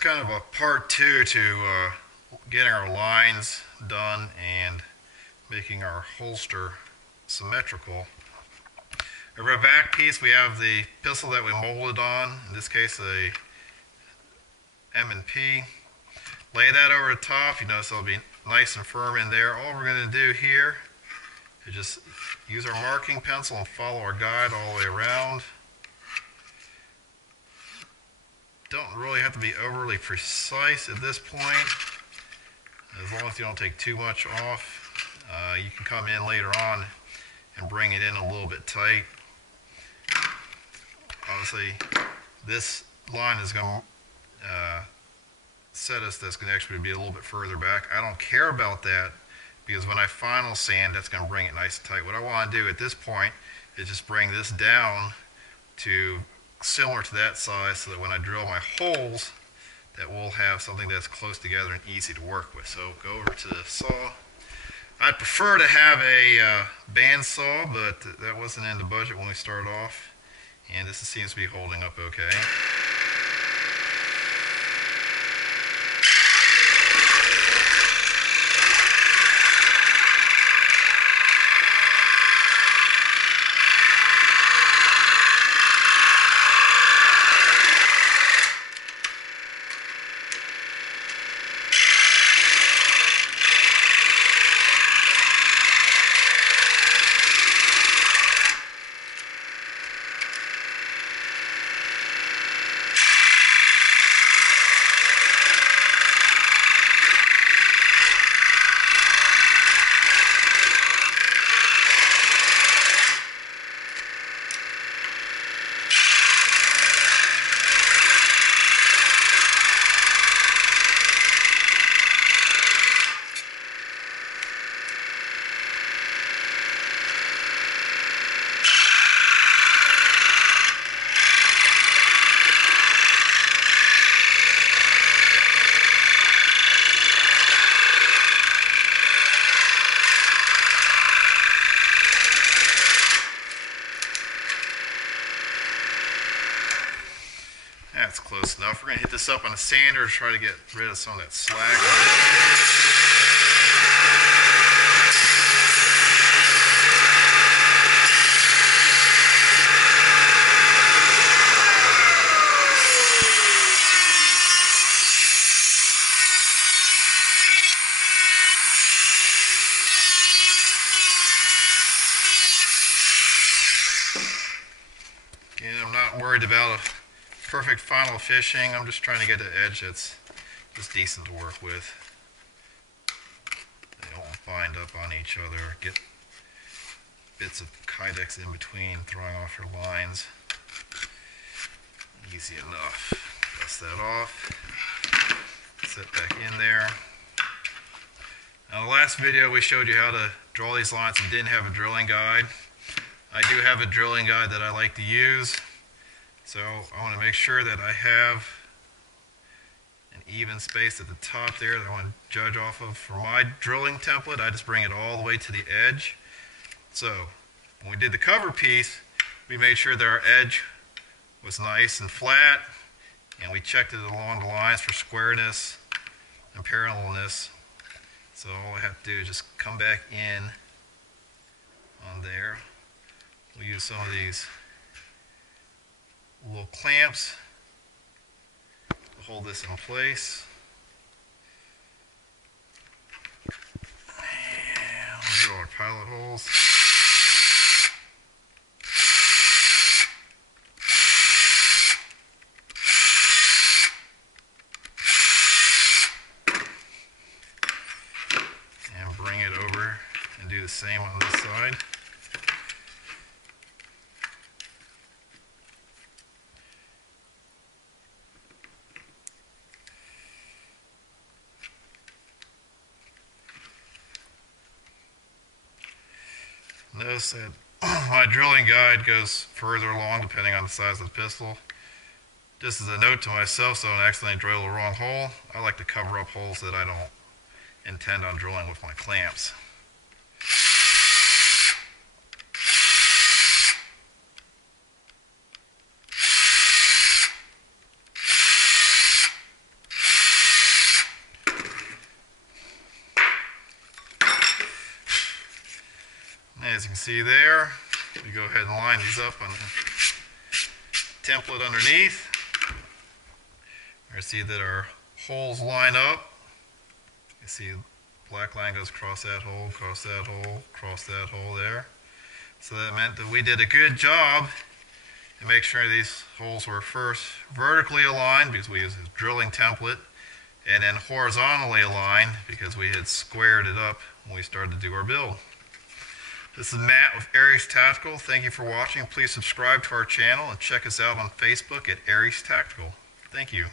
kind of a part two to getting our lines done and making our holster symmetrical. Over our back piece we have the pistol that we molded on, in this case a M&P. Lay that over the top, you notice it'll be nice and firm in there. All we're going to do here is just use our marking pencil and follow our guide all the way around. Don't really have to be overly precise at this point, as long as you don't take too much off. You can come in later on and bring it in a little bit tight. Obviously, this line is going to set us that's going to actually be a little bit further back. I don't care about that because when I final sand, that's going to bring it nice and tight. What I want to do at this point is just bring this down to similar to that size so that when I drill my holes that we'll have something that's close together and easy to work with. So go over to the saw. I'd prefer to have a band saw, but that wasn't in the budget when we started off, and this seems to be holding up okay. That's close enough. We're going to hit this up on a sander to try to get rid of some of that slag. And I'm not worried about perfect final fishing. I'm just trying to get an edge that's just decent to work with. They don't bind up on each other. Get bits of Kydex in between, throwing off your lines. Easy enough. Dust that off. Set back in there. Now, the last video we showed you how to draw these lines and didn't have a drilling guide. I do have a drilling guide that I like to use. So I want to make sure that I have an even space at the top there that I want to judge off of. For my drilling template, I just bring it all the way to the edge. So when we did the cover piece, we made sure that our edge was nice and flat, and we checked it along the lines for squareness and parallelness. So all I have to do is just come back in on there. We'll use some of these little clamps to hold this in place. And we'll drill our pilot holes. And bring it over and do the same on this side. Notice that my drilling guide goes further along depending on the size of the pistol. Just as a note to myself, so I don't accidentally drill the wrong hole, I like to cover up holes that I don't intend on drilling with my clamps. as you can see there, we go ahead and line these up on the template underneath. You see that our holes line up. You see black line goes across that hole, across that hole, across that hole there. So that meant that we did a good job to make sure these holes were first vertically aligned because we used a drilling template, and then horizontally aligned because we had squared it up when we started to do our build. This is Matt with Aries Tactical. Thank you for watching. Please subscribe to our channel and check us out on Facebook at Aries Tactical. Thank you.